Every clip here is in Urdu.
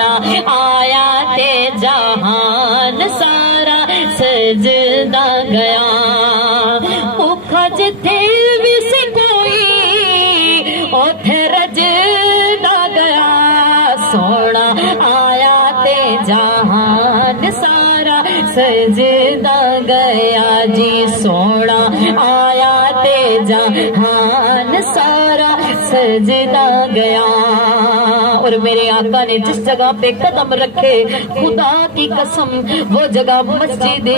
آیا تے جہان سارا سجدا گیا بھوکا جتھے بھی سی کوئی اوتھے رجدا گیا سونا آیا تے جہان سارا سجدا گیا جی سونا آیا تے جہان سارا سجدا گیا اور میرے آقا نے جس جگہ پہ قدم رکھے خدا کی قسم وہ جگہ مسجد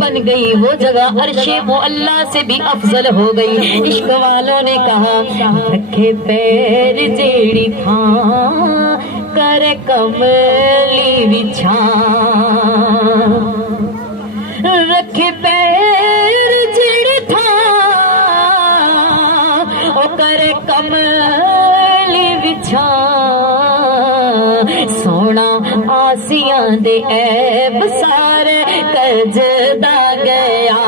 بن گئی وہ جگہ عرش معلیٰ سے بھی افضل ہو گئی عشق والوں نے کہا رکھے پیر جیڑی تھاں کرے کملی بچھا رکھے پیر جیڑی تھاں او کرے کملی بچھا سونا آسیاں دے عیب سارے کجدا گیا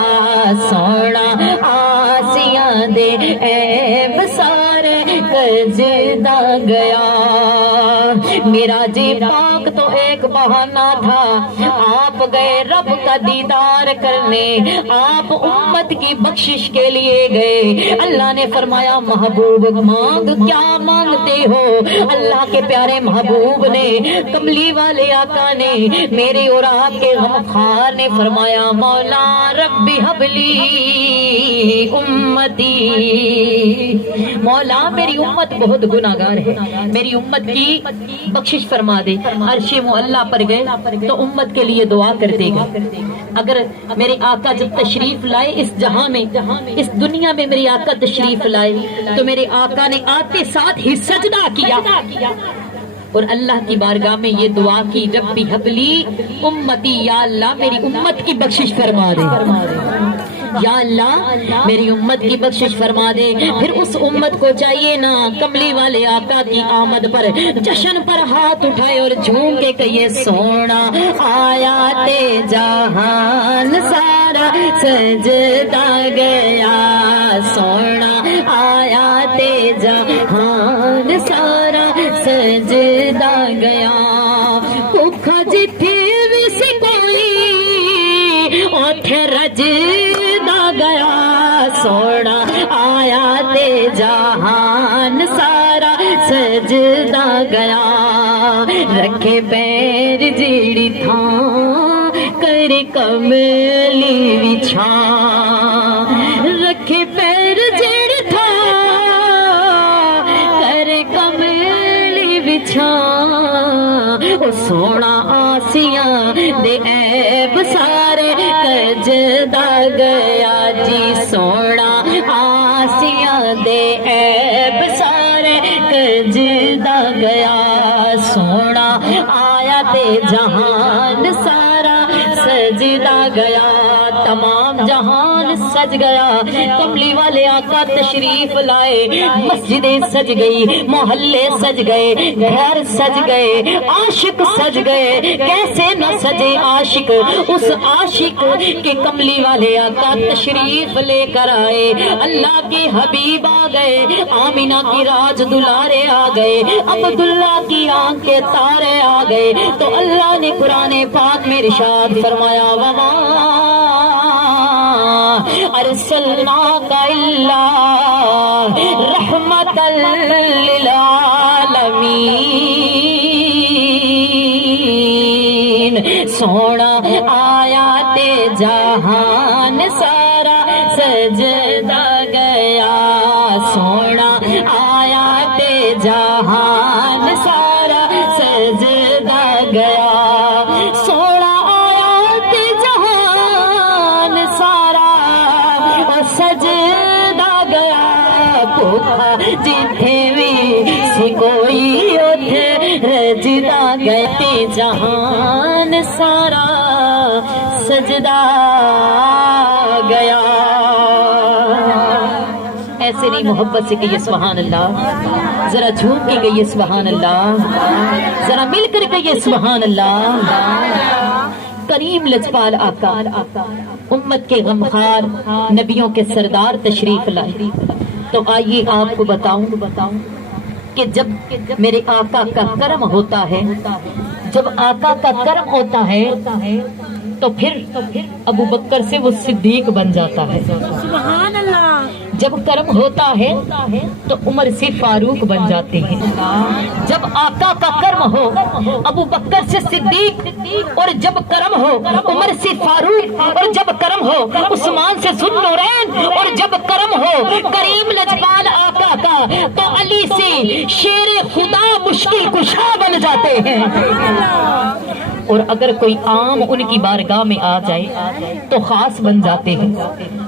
سونا آسیاں دے عیب سارے کجدا گیا میرا جی پاک تو ایک بہانہ تھا آپ گئے رب کا دیدار کرنے آپ امت کی بخشش کے لیے گئے اللہ نے فرمایا محبوب مانگ کیا مانگتے ہو اللہ کے پیارے محبوب نے کملی والے آقا نے میرے اور آپ کے غمخوار نے فرمایا مولا ربی حبلی امتی مولا میری امت بہت گناہگار ہے میری امت کی بخشش فرما دے عرش معلیٰ پر گئے تو امت کے لیے دعا کرتے گئے اگر میرے آقا جب تشریف لائے اس جہاں میں اس دنیا میں میرے آقا تشریف لائے تو میرے آقا نے آتے ساتھ ہی سجدہ کیا اور اللہ کی بارگاہ میں یہ دعا کی ربی حبلی امتی یا اللہ میری امت کی بخشش فرما دے یا اللہ میری امت کی بخشش فرما دے پھر اس امت کو چاہیے نا کملی والے آقا کی آمد پر جشن پر ہاتھ اٹھائے اور جھوم کے کہیے سونا آیا تے جہان سارا سجدا گیا سونا آیا تے جہان سارا سجدا گیا بھوکا جتھے بھی سی کوئی اوتھے رجدا گیا سونا آیا تے جہان سارا سجدا گیا رکھے پیر جیڑی تھاں کر کملی بچھا رکھے پیر جیڑی تھاں کر کملی بچھا او سونا آسیاں دے عیب سارے کجدا گیا جی سونا آسیاں دے عیب سارے کجدا گیا سونا آیا تے جہان سارا سجدا گیا تمام جہان سج گیا کملی والے آقا تشریف لائے مسجدیں سج گئی محلے سج گئے گھر سج گئے عاشق سج گئے کیسے نہ سجے عاشق اس عاشق کے کملی والے آقا تشریف لے کر آئے اللہ کے حبیب آ گئے آمینہ کی راج دلارے آ گئے عبداللہ کی آنکھ کے تارے آ گئے تو اللہ نے قرآن پاک میں ارشاد فرمایا وما ارسلناک الا رحمت للعالمین سونا آیا تے جہان سارا سجدا گیا سونا آیا تے جہان سارا سجدا گیا سونا آیا تے جہان سارا سجدا گیا بھوکا جتھے بھی سی کوئی اوتھے رجدا گیا تے جہان سارا سجدا گیا ایسے نہیں محبت سے کہیے سبحان اللہ ذرا جھوم کے کہیے سبحان اللہ ذرا مل کر کہیے سبحان اللہ کریم لجپال آقا امت کے غمخوار نبیوں کے سردار تشریف لائے تو آئیے آپ کو بتاؤں کہ جب میرے آقا کا کرم ہوتا ہے جب آقا کا کرم ہوتا ہے تو پھر ابو بکر سے وہ صدیق بن جاتا ہے. سبحان اللہ. جب کرم ہوتا ہے تو عمر سے فاروق بن جاتے ہیں. جب آقا کا کرم ہو ابو بکر سے صدیق, اور جب کرم ہو عمر سے فاروق, اور جب کرم ہو عثمان سے ذوالنورین, اور جب کرم ہو کریم لجپال آقا کا تو علی سے شیر خدا مشکل کشا بن جاتے ہیں. اور اگر کوئی عام ان کی بارگاہ میں آ جائے تو خاص بن جاتے ہیں.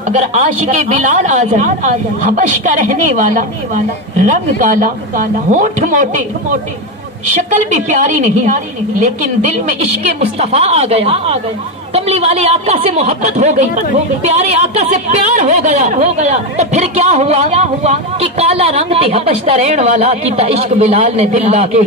اگر عاشق بلال آ جائے, حبش کا رہنے والا, رنگ کالا, ہونٹ موٹے, شکل بھی پیاری نہیں, لیکن دل میں عشق مصطفیٰ آ گیا, کملی والے آقا سے محبت ہو گئی, پیارے آقا سے پیار ہو گیا, تو پھر کیا ہوا کہ کالا رنگ تے حبش ترین والا کیتا عشق بلال نے دل لا کے,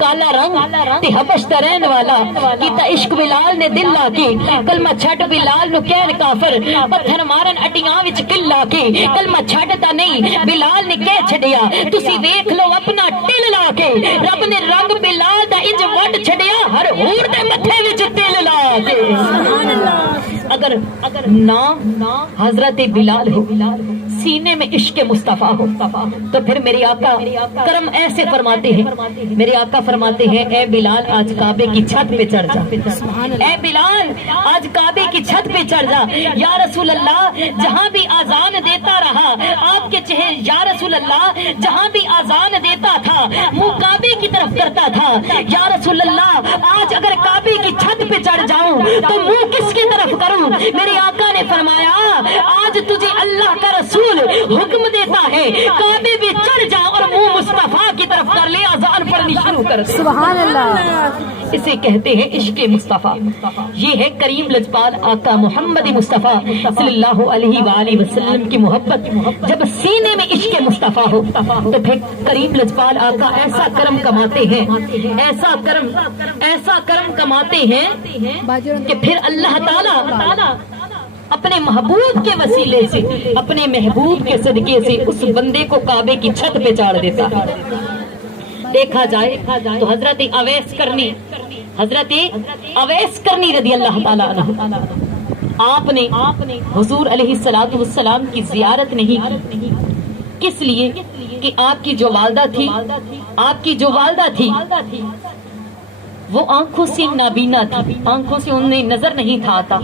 کالا رنگ تے حبش ترین والا کیتا عشق بلال نے دل لا کے, کلمہ چھٹ بلال نو کہن کافر, پتھر مارن اٹیاں وچ کل لا کے, کلمہ چھٹتا نہیں بلال نے کہہ چھڈیا, تسی ویکھ لو اپنا ٹل لا کے, رب نے رنگ بلال دا انج وڈ چھڈیا, ہر ہور دے متھے وچ تل لا کے. اگر نام حضرت بلال ہو, سینے میں عشق مصطفیٰ ہو, تو پھر میرے آقا کرم ایسے فرماتے ہیں, میرے آقا فرماتے ہیں اے بلال آج کعبے کی چھت پہ چڑھ جا, اے بلال آج کعبے کی چھت پہ چڑھ جا. یا رسول اللہ جہاں بھی آزان دیتا رہا آپ کے چہرے, یا رسول اللہ جہاں بھی آزان دیتا تھا منہ کعبے کی طرف کرتا تھا, یا رسول اللہ آج اگر کعبے کی چھت پہ چڑھ جاؤں تو منہ کس کی طرف کروں. میرے آقا نے فرمایا آج تجھے اللہ کا رسول حکم دیتا ہے کعبے بھی چڑھ جا اور منہ مصطفیٰ کی طرف کر لے, اذان پڑھنی شروع کر. سبحان اللہ. اسے کہتے ہیں عشق مصطفیٰ. یہ ہے کریم لجپال آقا محمد مصطفیٰ صلی اللہ علیہ وآلہ وسلم کی محبت. جب سینے میں عشق مصطفیٰ ہو تو پھر کریم لجپال آقا ایسا کرم کماتے ہیں, ایسا کرم کماتے ہیں کہ پھر اللہ تعالیٰ اپنے محبوب کے وسیلے سے, اپنے محبوب کے صدقے سے اس بندے کو کعبے کی چھت پہ چاڑ دیتا ہے. دیکھا جائے تو حضرت اویس کرنی رضی اللہ تعالیٰ عنہ, آپ نے حضور علیہ الصلوۃ والسلام کی زیارت نہیں کی. کس لیے کہ آپ کی جو والدہ تھی وہ آنکھوں سے نابینا تھی, آنکھوں سے انہیں نظر نہیں تھا آتا.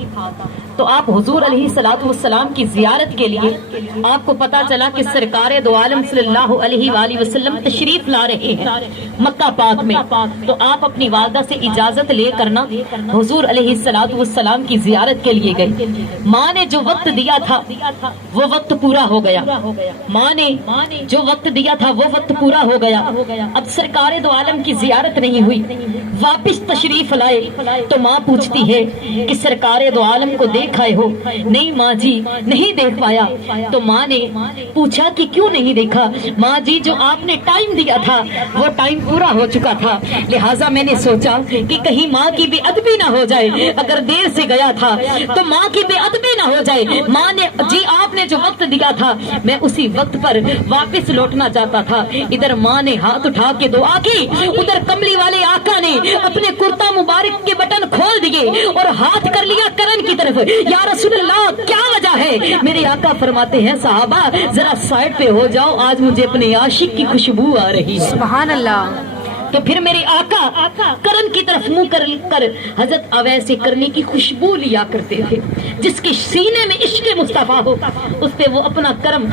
تو آپ حضور علیہ الصلوۃ والسلام کی زیارت کے لیے آپ کو پتا چلا کہ سرکار دو عالم صلی اللہ علیہ وآلہ وسلم تشریف لا رہے ہیں مکہ پاک میں, تو آپ اپنی والدہ سے اجازت لے کرنا حضور علیہ الصلوۃ والسلام کی زیارت کے لیے گئی. ماں نے جو وقت دیا تھا وہ وقت پورا ہو گیا, ماں نے جو وقت دیا تھا وہ وقت پورا ہو گیا. اب سرکار دو عالم کی زیارت نہیں ہوئی, واپس تشریف لائے تو ماں پوچھتی ہے کہ سرکار دو عالم کو دیکھا ہو؟ نہیں ماں جی نہیں دیکھ پایا. تو ماں نے پوچھا کہ کیوں نہیں دیکھا؟ ماں جی جو آپ نے ٹائم دیا تھا وہ ٹائم پورا ہو چکا تھا, لہٰذا میں نے سوچا کہ کہیں ماں کی بے ادبی نہ ہو جائے, اگر دیر سے گیا تھا تو ماں کی بے ادبی نہ ہو جائے. ماں نے جی آپ نے جو وقت دیا تھا میں اسی وقت پر واپس لوٹنا چاہتا تھا. ادھر ماں نے ہاتھ اٹھا کے دعا کی, ادھر کملی والے آقا نے اپنے کرتا مبارک کے بٹن کھول دیے اور ہاتھ کر لیا کرن کی طرف. یا رسول اللہ کیا وجہ ہے؟ میرے آقا فرماتے ہیں صحابہ ذرا سائڈ پہ ہو جاؤ, آج مجھے اپنے عاشق کی خوشبو آ رہی ہے. سبحان اللہ. تو پھر میرے آقا کرن کی طرف منہ کر حضرت اویس کرنی کی خوشبو لیا کرتے تھے. جس کے سینے میں عشق مصطفیٰ ہو اس پہ وہ اپنا کرم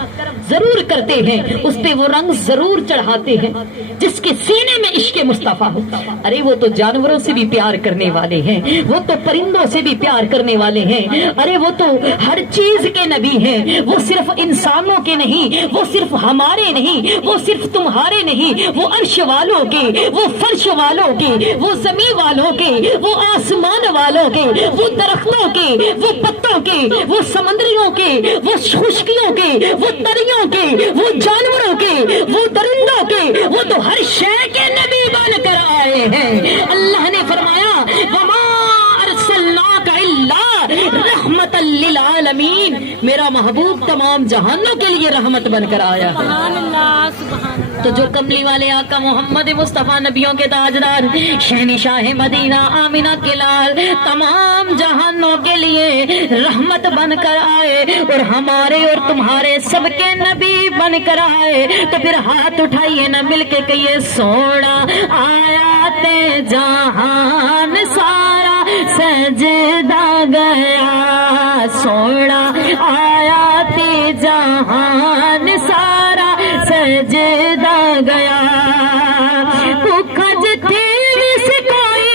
ضرور کرتے ہیں, اس پہ وہ رنگ ضرور چڑھاتے ہیں. جس کے سینے میں عشق مصطفیٰ ہو, ارے وہ تو جانوروں سے بھی پیار کرنے والے ہیں, وہ تو پرندوں سے بھی پیار کرنے والے ہیں, ارے وہ تو ہر چیز کے نبی ہیں. وہ صرف انسانوں کے نہیں, وہ صرف ہمارے نہیں, وہ صرف تمہارے نہیں, وہ عرش والوں کے, وہ فرش والوں کے, وہ زمین والوں کے, وہ آسمان والوں کے, وہ درختوں کے, وہ پتوں کے, وہ سمندریوں کے, وہ خشکیوں کے, وہ تریوں کے, وہ جانوروں کے, وہ درندوں کے, وہ تو ہر شے کے نبی بن کر آئے ہیں. اللہ نے فرمایا وما ارسلناک الا رحمت للعالمین, میرا محبوب تمام جہانوں کے لیے رحمت بن کر آیا ہے. سبحان اللہ. سبحان اللہ. تو جو کملی والے آقا محمد مصطفیٰ نبیوں کے تاجدار شہنشاہ مدینہ آمینہ کے لال تمام جہانوں کے لیے رحمت بن کر آئے اور ہمارے اور تمہارے سب کے نبی بن کر آئے، تو پھر ہاتھ اٹھائیے نا مل کے کہیے سونا آیا تے جہان سارا سجدہ گیا، سونا آیا تے جہان سارا سجدہ گیا، کھج تھی اس کوئی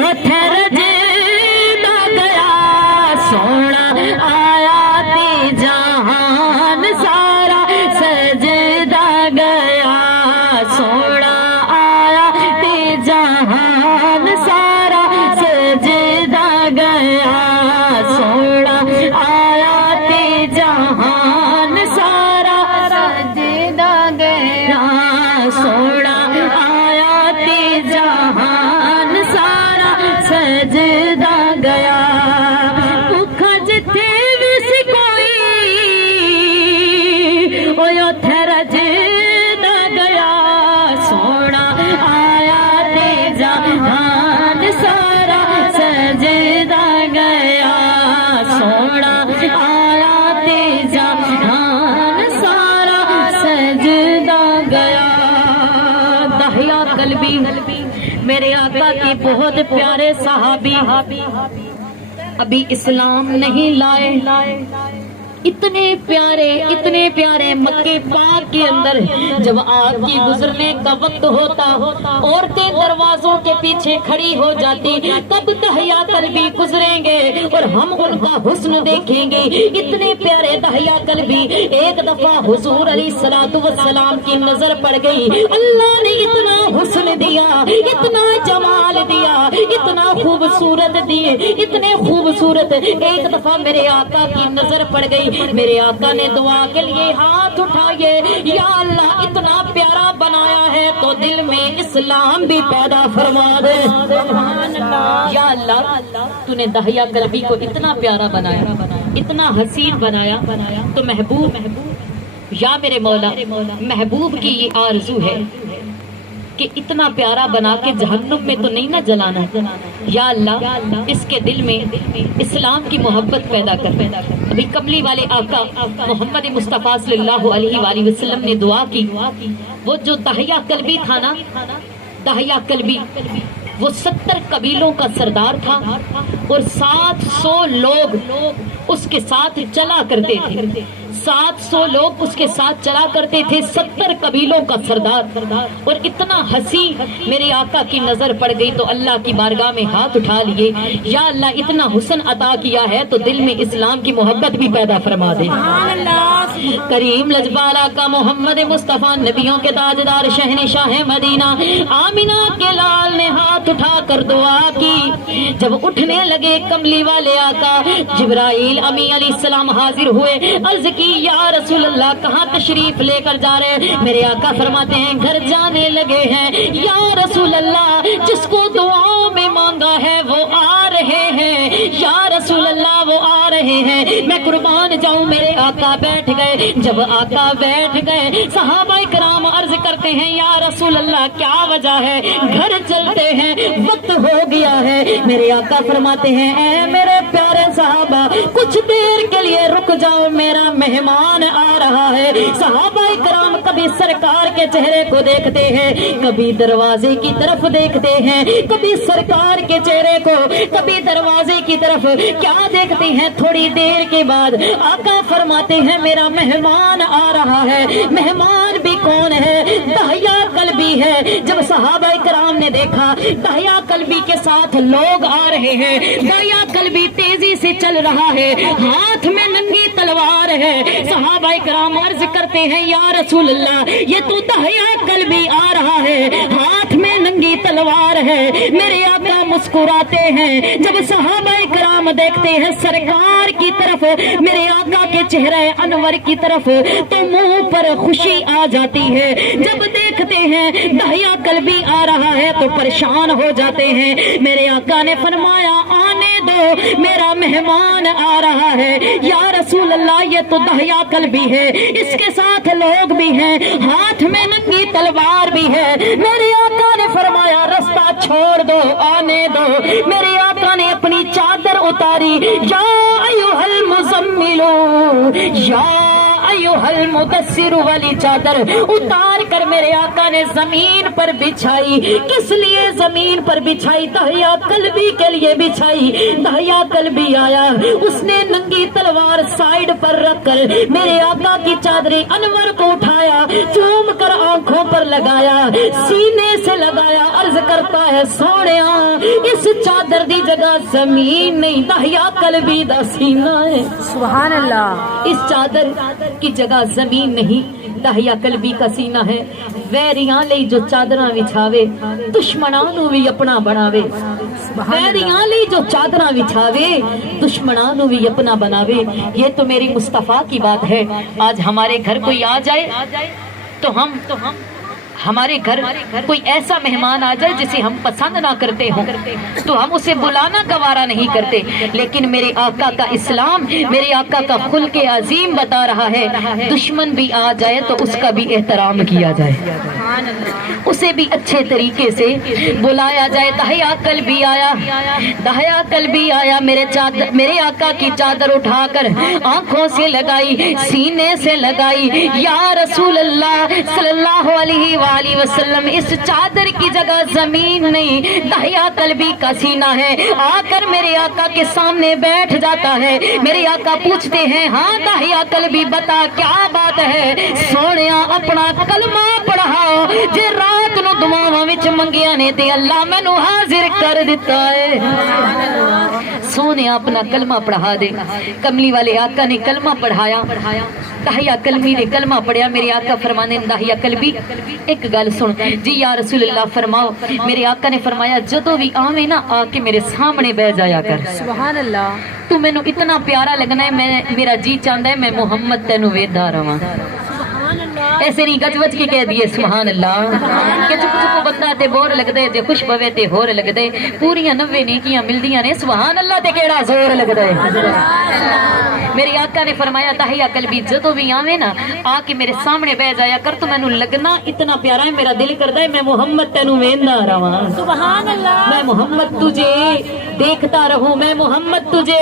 اتھر جدہ گیا، سونا آیا تے جہان سارا سجدہ گیا، سونا آیا تے جہان سارا سجدہ گیا، سونا آیا تے جہان سارا سجدہ گیا، سونا آیا تے جہان سارا سجدہ گیا، کھج تھے وس کوئی او تھر جدہ گیا، سونا آیا تے جہان سارا سجدہ گیا، سونا آیا تے جہان سارا سجدہ گیا۔ دہیا قلبی میرے آقا کی بہت پیارے صحابی ابھی اسلام نہیں لائے، اتنے پیارے مکے پاک کے اندر جب آپ کی گزرنے کا وقت ہوتا عورتیں دروازوں کے پیچھے کھڑی ہو جاتی، تب دہیا قلبی گزریں گے اور ہم ان کا حسن دیکھیں گے، اتنے پیارے دہیا قلبی۔ ایک دفعہ حضور علیہ الصلوۃ والسلام کی نظر پڑ گئی، اللہ نے اتنا حسن دیا، اتنا جمال دیا، اتنا خوبصورت دیے، اتنے خوبصورت۔ ایک دفعہ میرے آقا کی نظر پڑ گئی، میرے آقا نے دعا کے لیے ہاتھ اٹھائے، یا اللہ اتنا پیارا بنایا ہے تو دل میں اسلام بھی پیدا فرما دے، یا اللہ تو نے دہیا قلبی کو اتنا پیارا بنایا، اتنا حسین بنایا، تو محبوب یا میرے مولا محبوب کی یہ آرزو ہے کہ اتنا پیارا بنا کے جہنم میں تو نہیں نہ جلانا، یا اللہ اس کے دل میں اسلام کی محبت پیدا کر۔ ابھی کملی والے آقا محمد مصطفیٰ صلی اللہ علیہ وآلہ وسلم نے دعا کی، وہ جو دہیا قلبی تھا نا، دہیا قلبی وہ 70 قبیلوں کا سردار تھا اور 700 لوگ اس کے ساتھ چلا کرتے تھے، 700 لوگ اس کے ساتھ چلا کرتے تھے، 70 قبیلوں کا سردار، اور اتنا حسین میرے آقا کی نظر پڑ گئی تو اللہ کی بارگاہ میں ہاتھ اٹھا لیے، یا اللہ اتنا حسن عطا کیا ہے تو دل میں اسلام کی محبت بھی پیدا فرما دے۔ کریم لجپال آقا محمد مصطفیٰ نبیوں کے تاجدار شہنشاہ مدینہ آمینہ کے لال نے ہاتھ اٹھا کر دعا کی۔ جب اٹھنے لگے کملی والے آقا، جبرائیل امی علیہ السلام حاضر ہوئے، عرض کی یا رسول اللہ کہاں تشریف لے کر جا رہے ہیں؟ میرے آقا فرماتے ہیں گھر جانے لگے ہیں، یا رسول اللہ جس کو دعاؤں میں مانگا ہے وہ آ رہے ہیں، یا رسول اللہ وہ آ رہے ہیں، میں قربان جاؤں۔ میرے آقا بیٹھ گئے، جب آقا بیٹھ گئے صحابہ کرام عرض کرتے ہیں یا رسول اللہ کیا وجہ ہے؟ گھر چلتے ہیں، وقت ہو گیا ہے۔ میرے آقا فرماتے ہیں اے میرے پیارے صحابہ کچھ دیر کے لیے رک جاؤ، میرا مہمان آ رہا ہے۔ صحابہ کرام کبھی سرکار کے چہرے کو دیکھتے ہیں، کبھی دروازے کی طرف دیکھتے ہیں، کبھی سرکار کے چہرے کو، کبھی دروازے کی طرف، کیا دیکھتے ہیں؟ تھوڑی دیر کے بعد آقا فرماتے ہیں میرا مہمان آ رہا ہے۔ مہمان بھی کون ہے؟ دہیا قلبی ہے۔ جب صحابہ کرام نے دیکھا دہیا قلبی کے ساتھ لوگ آ رہے ہیں، دہیا قلبی تیزی سے چل رہا ہے، ہاتھ میں ننگی تلوار ہے، صحابہ کرام عرض کرتے ہیں یا رسول اللہ یہ تو دہیا قلبی آ رہا ہے، ہاتھ میں ننگی تلوار ہے۔ میرے آقا مسکراتے ہیں، جب صحابہ کرام دیکھتے ہیں سرکار کی طرف، میرے آقا کے چہرے انور کی طرف، تو منہ پر خوشی آ جاتی ہے۔ جب دیکھتے دیکھتے ہیں دہیا قلبی آ رہا ہے تو پریشان ہو جاتے ہیں. میرے آقا نے فرمایا آنے دو, میرا مہمان آ رہا ہے. یا رسول اللہ یہ تو دہیا قلبی ہے, اس کے ساتھ لوگ بھی ہیں, ہاتھ میں ننگی تلوار بھی ہے. میرے آقا نے فرمایا رستہ چھوڑ دو, آنے دو. میرے آقا نے اپنی چادر اتاری, یا ایھا المزمل یا ایھا المدثر والی چادر اتار کر میرے آقا نے زمین پر بچھائی. کس لیے زمین پر بچھائی؟ دہیا قلبی کے لیے بچھائی. دہیا قلبی آیا, اس نے ننگی تلوار سائیڈ پر رکھ کر میرے آقا کی چادر انور کو اٹھایا, چوم کر آنکھوں پر لگایا, سینے سے لگایا, عرض کرتا ہے سونیا اس چادر دی جگہ زمین نہیں, دہیا قلبی دا سینہ ہے. سبحان اللہ. اس چادر کی جگہ زمین نہیں, دہیا قلبی کا سینہ ہے. ویریاں لئی جو چادراں وچھاوے دشمناں نو بھی اپنا بناوے. ویریاں لئی جو چادراں وچھاوے دشمناں نو بھی اپنا بناوے. یہ تو میری مصطفیٰ کی بات ہے. آج ہمارے گھر کوئی آ جائے تو ہم ہمارے گھر کوئی ایسا مہمان آ جائے جسے ہم پسند نہ کرتے ہوں تو ہم اسے بلانا گوارا نہیں کرتے. لیکن میرے آقا کا اسلام, میرے آقا کا خلق عظیم بتا رہا ہے دشمن بھی آ جائے تو اس کا بھی احترام کیا جائے, اسے بھی اچھے طریقے سے بلایا جائے. دہیا قلبی آیا, دہیا قلبی آیا, میرے آقا کی چادر اٹھا کر آنکھوں سے لگائی, سینے سے لگائی. یا رسول اللہ صلی اللہ علیہ وآلہ وسلم اس چادر کی جگہ زمین نہیں, دہیا قلبی کا سینہ ہے. آ کر میرے آقا کے سامنے بیٹھ جاتا ہے. میرے آقا پوچھتے ہیں ہاں دہیا قلبی بتا کیا بات ہے؟ سونیا اپنا کلمہ پڑھاؤ, جے رات نو دعاواں وچ منگیا نے تے اللہ مینوں حاضر کر دیتا ہے. سونیا اپنا کلمہ پڑھا دے. کملی والے آقا نے کلمہ پڑھایا, دہیا قلبی نے کلمہ پڑھیا. میرے آقا فرمانے دہیا قلبی ایک گل سن. جی یا رسول اللہ فرماؤ. میرے آقا نے فرمایا جدو بھی آویں نا آ کے میرے سامنے بیٹھ جایا کر. سبحان اللہ. تو مینوں اتنا پیارا لگنا ہے, میرا جی چاہتا ہے میں محمد تینوں ویدا رہواں. ایسے نہیں گج وج کے کہہ دیے سبحان اللہ کہ چپ چپ بندہ تے بور لگدے, تے خوش پوے تے ہور لگدے. پوریاں 90 نیکیاں ملدیاں نے, سبحان اللہ تے کیڑا زور لگدا ہے. میرے آقا نے فرمایا دہیا قلبی جدو بھی آویں نا آ کے میرے سامنے بیٹھ جایا کر. تو مینوں لگنا اتنا پیارا ہے, میرا دل کردا ہے میں محمد تینوں ویندا رہواں. سبحان اللہ. میں محمد تجھے دیکھتا رہوں, میں محمد تجھے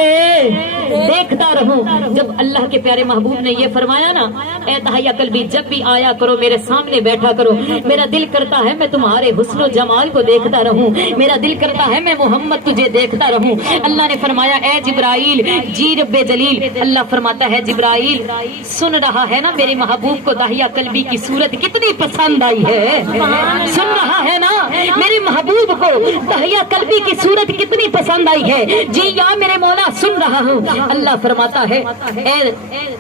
دیکھتا رہوں. جب اللہ کے پیارے محبوب نے یہ فرمایا نا اے دہیا قلبی جب بھی آیا کرو میرے سامنے بیٹھا کرو, میرا دل کرتا ہے میں تمہارے حسن و جمال کو دیکھتا رہوں, میرا دل کرتا ہے میں محمد تجھے دیکھتا رہوں. اللہ نے فرمایا اے جبرائیل, جی رب جلیل, اللہ فرماتا ہے جبرائیل سن رہا ہے نا میرے محبوب کو دہیا قلبی کی صورت کتنی پسند آئی ہے, سن رہا ہے نا میرے محبوب کو دہیا قلبی کی صورت کتنی پسند آئی ہے. جی یا میرے مولا سن رہا ہوں. اللہ فرماتا ہے اے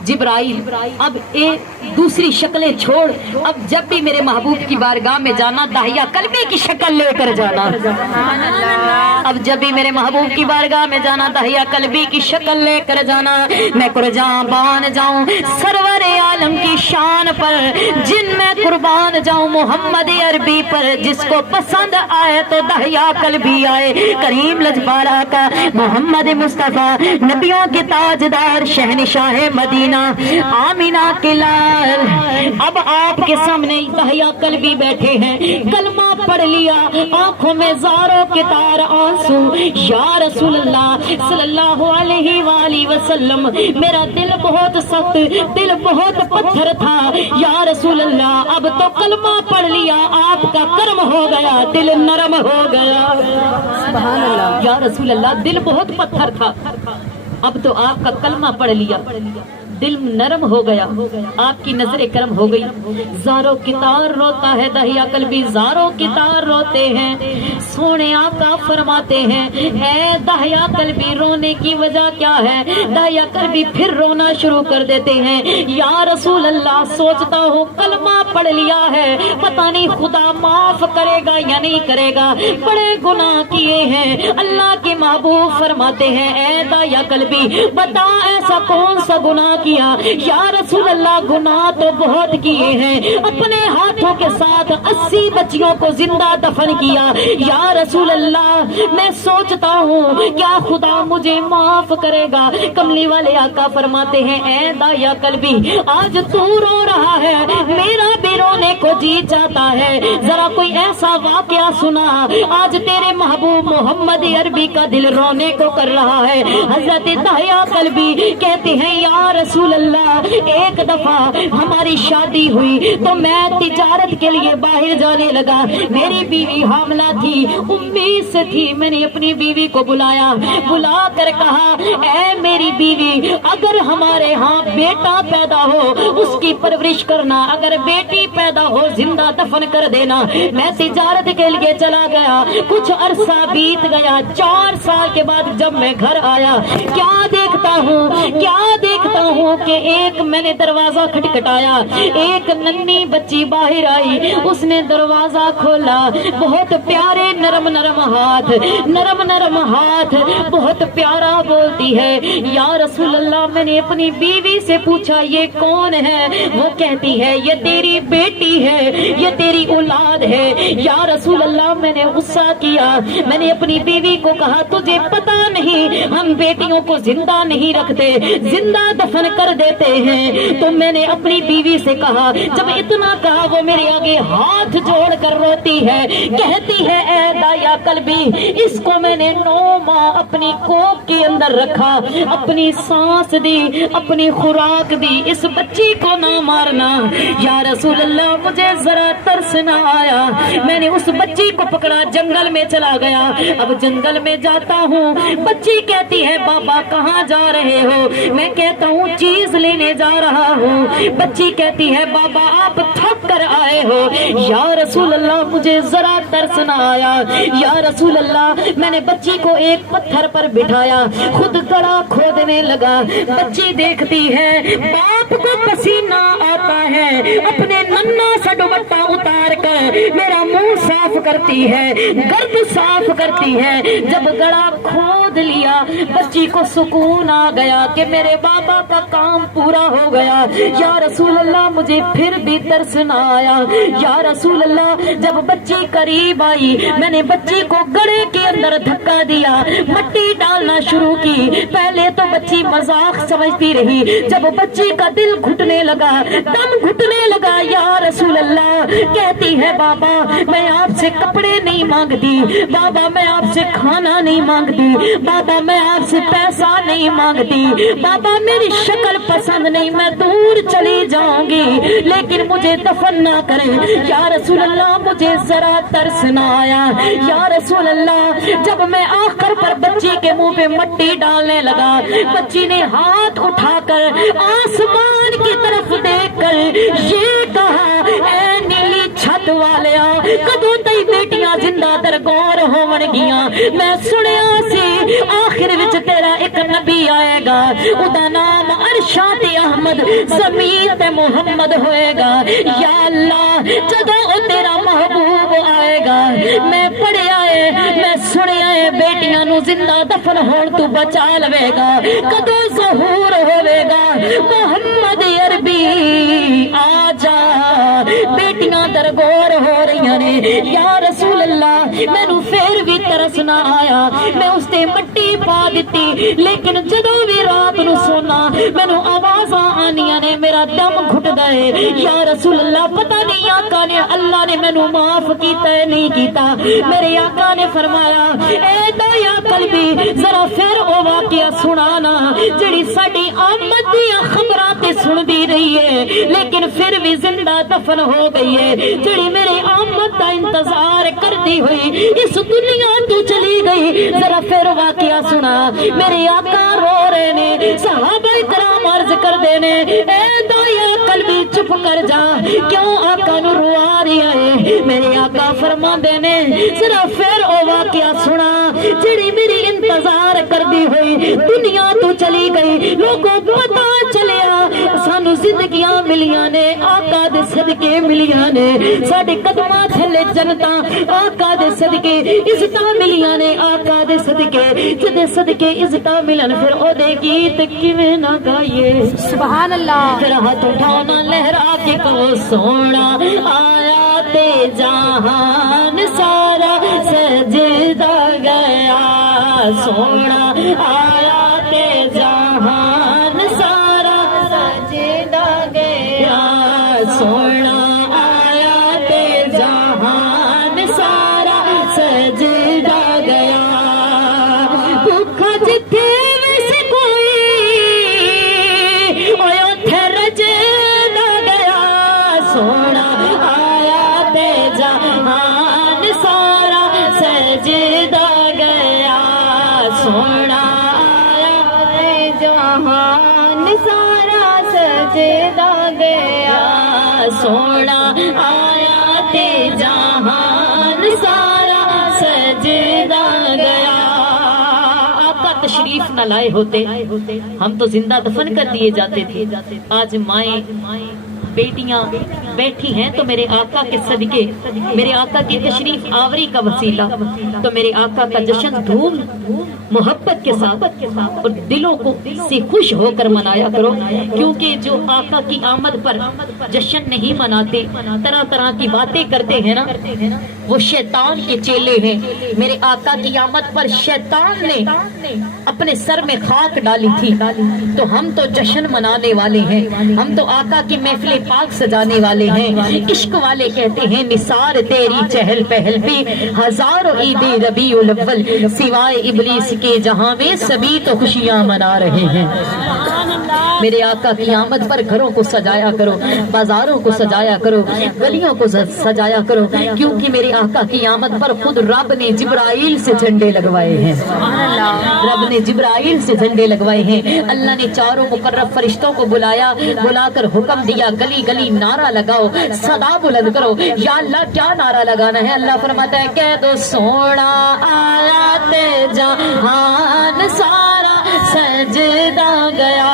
جبرائیل اب اے دوسری شکلیں چھوڑ, اب جب بھی میرے محبوب کی بارگاہ میں جانا دہیا قلبی کی شکل لے کر جانا. اب جب بھی میرے محبوب کی بارگاہ میں جانا دہیا قلبی کی شکل لے کر جانا. میں قربان جاؤں سرور عالم کی شان پر, جن میں قربان جاؤں محمد عربی پر. جس کو پسند آئے تو دہیا قلبی آئے. کریم لجپارا کا محمد مصطفیٰ, نبیوں کے تاجدار, شہنشاہ مدینہ, آمینہ کے لال. اب آپ کے سامنے دہیا قلبی بیٹھے ہیں, کلمہ پڑھ لیا, آنکھوں میں زاروں کے تار آنسو. یا رسول اللہ صلی اللہ علیہ وآلہ وسلم میرا دل بہت سخت, دل بہت پتھر تھا. یا رسول اللہ اب تو کلمہ پڑھ لیا, آپ کا کرم ہو گیا, دل نرم ہو گیا. سبحان اللہ. یا رسول اللہ دل بہت پتھر تھا, اب تو آپ کا کلمہ پڑھ لیا, دل نرم ہو گیا, آپ کی نظر کرم ہو گئی. زاروں کی تار روتا ہے دہیا قلبی, زاروں کی تار روتے ہیں. سونے آقا فرماتے ہیں اے دہیا قلبی رونے کی وجہ کیا ہے؟ دہیا قلبی پھر رونا شروع کر دیتے ہیں. یا رسول اللہ سوچتا ہوں کلمہ پڑھ لیا ہے, پتہ نہیں خدا معاف کرے گا یا نہیں کرے گا, بڑے گناہ کیے ہیں. اللہ کے محبوب فرماتے ہیں اے دہیا قلبی بتا ایسا کون سا گناہ کیا یا رسول اللہ گناہ تو بہت کیے ہیں, اپنے ہاتھوں کے ساتھ 80 بچیوں کو زندہ دفن کیا. یا رسول اللہ میں سوچتا ہوں کیا خدا مجھے معاف کرے گا. کملی والے آقا فرماتے ہیں اے دایا قلبی, آج تو رو رہا ہے, میرا بھی رونے کو جی چاہتا ہے. ذرا کوئی ایسا واقعہ سنا آج تیرے محبوب محمد عربی کا دل رونے کو کر رہا ہے. حضرت دایا قلبی کہتے ہیں یا رسول اللہ ایک دفعہ ہماری شادی ہوئی تو میں تجارت کے لیے باہر جانے لگا. میری بیوی حاملہ تھی, امید سے تھی. میں نے اپنی بیوی کو بلایا, بلا کر کہا اے میری بیوی اگر ہمارے ہاں بیٹا پیدا ہو اس کی پرورش کرنا, اگر بیٹی پیدا ہو زندہ دفن کر دینا. میں تجارت کے لیے چلا گیا, کچھ عرصہ بیت گیا. 4 سال کے بعد جب میں گھر آیا کیا دیکھتا ہوں کہ ایک میں نے دروازہ کھٹکھٹایا, ایک ننھی بچی باہر آئی, اس نے دروازہ کھولا. بہت پیارے نرم نرم ہاتھ بہت پیارا بولتی ہے یا رسول اللہ. میں نے اپنی بیوی سے پوچھا یہ کون ہے؟ وہ کہتی ہے یہ تیری بیٹی ہے, یہ تیری اولاد ہے. یا رسول اللہ میں نے غصہ کیا, میں نے اپنی بیوی کو کہا تجھے پتا نہیں ہم بیٹیوں کو زندہ نہیں رکھتے, زندہ دفن کر دیتے ہیں. تو میں نے اپنی بیوی سے کہا, جب اتنا کہا وہ میرے آگے ہاتھ جوڑ کر روتی ہے, کہتی ہے اے دایا قلبی اس کو میں نے 9 ماہ اپنی کوکھ کے اندر رکھا, اپنی سانس دی, اپنی خوراک دی, اس بچی کو نہ مارنا. یا رسول اللہ مجھے ذرا ترس نہ آیا, میں نے اس بچی کو پکڑا, جنگل میں چلا گیا. اب جنگل میں جاتا ہوں, بچی کہتی ہے بابا کہاں جا رہے ہو؟ میں کہتا ہوں چیز لینے جا رہا ہوں. بچی کہتی ہے بابا آپ تھک کر آئے ہو. یا رسول اللہ مجھے ذرا ترس نہ آیا. یا رسول اللہ میں نے بچی کو ایک پتھر پر بٹھایا, خود گڑھا کھودنے لگا. بچی دیکھتی ہے باپ کو پسینہ آتا ہے, اپنے ننھا سا دوپٹہ اتار کر میرا منہ صاف کرتی ہے, گرد صاف کرتی ہے. جب گڑھا کھود لیا بچی کو سکون آ گیا کہ میرے بابا کا کام پورا ہو گیا. یا رسول اللہ مجھے پھر بھی ترس نہ آیا. یا رسول اللہ جب بچی قریب آئی میں نے بچی کو گڑھے کے اندر دھکا دیا, مٹی ڈالنا شروع کی. پہلے تو بچی مذاق سمجھتی رہی, جب بچی کا دل گھٹنے لگا, دم گھٹنے لگا, یا رسول اللہ کہتی ہے بابا میں آپ سے کپڑے نہیں مانگتی, بابا میں آپ سے کھانا نہیں مانگتی, بابا میں آپ سے پیسہ نہیں مانگتی, بابا میری شکل پسند نہیں, میں دور چلی جاؤں گی لیکن مجھے دفن نہ کریں. یا رسول اللہ مجھے ذرا ترس نہ آیا. یا رسول اللہ جب میں آخر پر بچی کے منہ پہ مٹی ڈالنے لگا, بچی نے ہاتھ اٹھا کر آسمان کی طرف دیکھ کر یہ کہا اے نیلی چھت والیا کدوں تئی بیٹیاں زندہ درگور ہون گیاں. میں سنیا سی آخر وچ تیرا ایک نبی آئے گا, ادا نام ارشاد احمد زمین تے محمد ہوئے گا. یا اللہ جدوں او تیرا محبوب آئے گا, میں پڑھیا ہے میں سنیا ہے بیٹیاں نو زندہ دفن ہون تو بچا لوے گا, کدوں ظہور ہوئے گا محمد عربی آ جا, بیٹیاں درگور ہو رہی نے. یا رسول اللہ مینوں پھر بھی ترس نہ آیا, میں اس تے مٹی پا دیتی, لیکن جدوں بھی رات نو سونا مینوں آوازاں آنیاں نے, میرا دم گھٹدا ہے. یا رسول اللہ پتہ نہیں آقا نے اللہ نے مینوں معاف کیتا ہے نہیں کیتا. میرے آقا نے فرمایا اے دایا قلبی ذرا پھر او واقعہ سنانا جڑی ساڈی آمد دی خبراں تے سندی رہی ہے لیکن پھر بھی زندہ دفن ہو گئی ہے, جڑی میرے آمد دا انتظار کرتی ہوئی اس دنیا تو چلی گئی. ذرا پھر واقعہ سنا. میرے آقا رو رہے نے, صحابہ کرام عرض کر دینے اے دایا قلبی چپ کر جا, کیوں آقا نو روا رہی ہے؟ میرے آقا فرما دینے ذرا پھر او واقعہ سنا جڑی میری انتظار کر دی ہوئی دنیا تو چلی گئی. لوگوں پتا چلیا سانو سانو زندگیاں ملیاں نے آقا دے صدقے ملیاں نے ساڈے قدماں تھلے جنتاں آقا دے صدقے عزتاں ملیاں نے آقا دے صدقے جدے صدقے عزتاں ملن پھر او دے گیت کیویں نہ گائیے سبحان اللہ پھر ہاتھ اٹھانا لہرا کے کہو سونا آیا تے جہان سارا سجدہ گیا سونا آیا تے جہان سارا سجدہ گیا سونا آیا تے جہان سارا سجدہ گیا بھوکا جتھے ویس کوئی اوے اوتھے رجدا گیا سونا آیا تے جہان سارا سجدہ گیا سونا آیا تے جہان سارا سجدہ گیا سونا آیا تے جہان سارا سجدہ گیا آقا تشریف نہ لائے ہوتے ہم تو زندہ دفن کر دیے جاتے تھے آج مائیں بیٹیاں بیٹھی ہیں تو میرے آقا کے صدقے میرے آقا کی تشریف آوری کا وسیلہ تو میرے آقا کا جشن دھوم محبت کے ساتھ اور دلوں کو سے خوش ہو کر منایا کرو کیونکہ جو آقا کی آمد پر جشن نہیں مناتے طرح طرح کی باتیں کرتے ہیں نا وہ شیطان کے چیلے ہیں میرے آقا کی آمد پر شیطان نے اپنے سر میں خاک ڈالی تھی تو ہم تو جشن منانے والے ہیں ہم تو آقا کی محفل پاک سجانے والے ہیں عشق والے کہتے ہیں نثار تیری چہل پہل پہ ہزاروں عید ربیع الاول سوائے ابلیس کے جہاں میں سبھی تو خوشیاں منا رہے ہیں میرے آقا کی آمد پر گھروں کو سجایا کرو بازاروں کو سجایا کرو گلیوں کو سجایا کرو کیونکہ میرے آقا کی آمد پر خود رب نے جبرائیل سے جھنڈے لگوائے ہیں رب نے جبرائیل سے جھنڈے لگوائے ہیں اللہ نے چاروں مقرب فرشتوں کو بلا کر حکم دیا گلی گلی نعرہ لگاؤ صدا بلند کرو یا اللہ کیا نعرہ لگانا ہے اللہ فرماتا ہے کہہ دو سونا آیا تے جہان سارا سجدہ گیا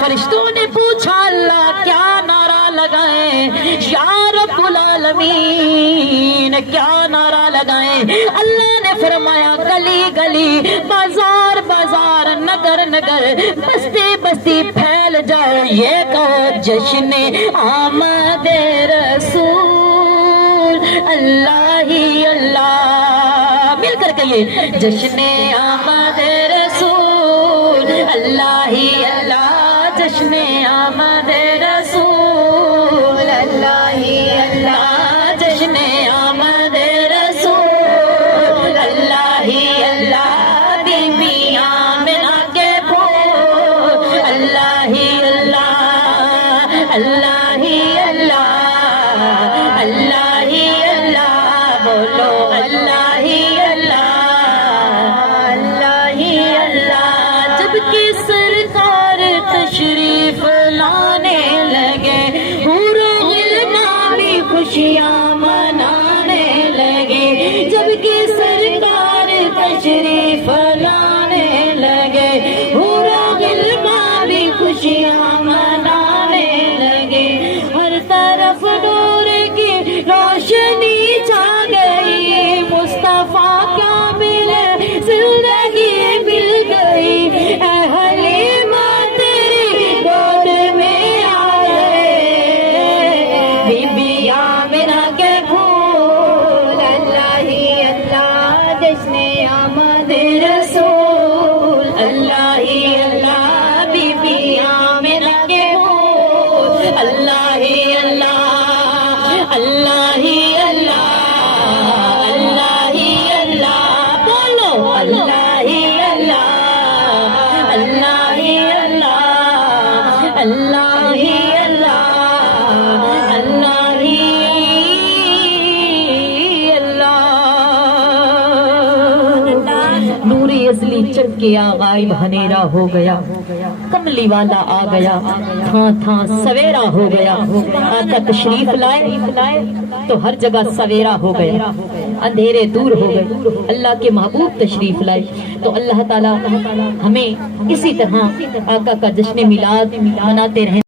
فرشتوں نے پوچھا اللہ کیا نعرہ لگائیں یا رب العالمین کیا نعرہ لگائیں اللہ نے فرمایا گلی گلی بازار بازار نگر نگر بستی بستی پھیل جاؤ یہ کہو جشن آمد رسول اللہ ہی اللہ مل کر کہیے جشن آمد رسول اللہ ہی اللہ جشن آمد رسول اللہ ہی اللہ جشن آمد رسول اللہ ہی اللہ بی بی آمنہ کے پھول اللہ ہی اللہ اللہ ہی اللہ اللہ ہی اللہ بولو اللہ ہی اللہ اللہ ہی اللہ جب کہ سرکار تشریف لانے لگے حور و غلمان بھی خوشیاں منانے لگے جب کہ سرکار تشریف لانے لگے حور و غلمان بھی خوشیاں منانے لگے ہر طرف نور کی روشنی چھا گئی مصطفیٰ کیا ملے زندگی مل گئی اے حلیمہ تیری گود میں آئے بی بی آمنہ کے پھول اللہ ہی اللہ جشن آمد رسول اللہ ہی اللہ بی بی آمنہ کے پھول اللہ ہی اللہ اللہ ہی اللہ اللہ ہی اللہ بولو اللہ ہی اللہ اللہ ہی اللہ اللہ ہی اللہ اللہ ہی اللہ نور ازلی چڑھ گیا غائب ہنیرا ہو گیا کملی والا آ گیا تھاں تھاں سویرا ہو گیا آقا تشریف لائے تو ہر جگہ سویرا ہو گیا اندھیرے دور ہو گئے اللہ کے محبوب تشریف لائے تو اللہ تعالی ہمیں اسی طرح آقا کا جشن میلاد مناتے رہیں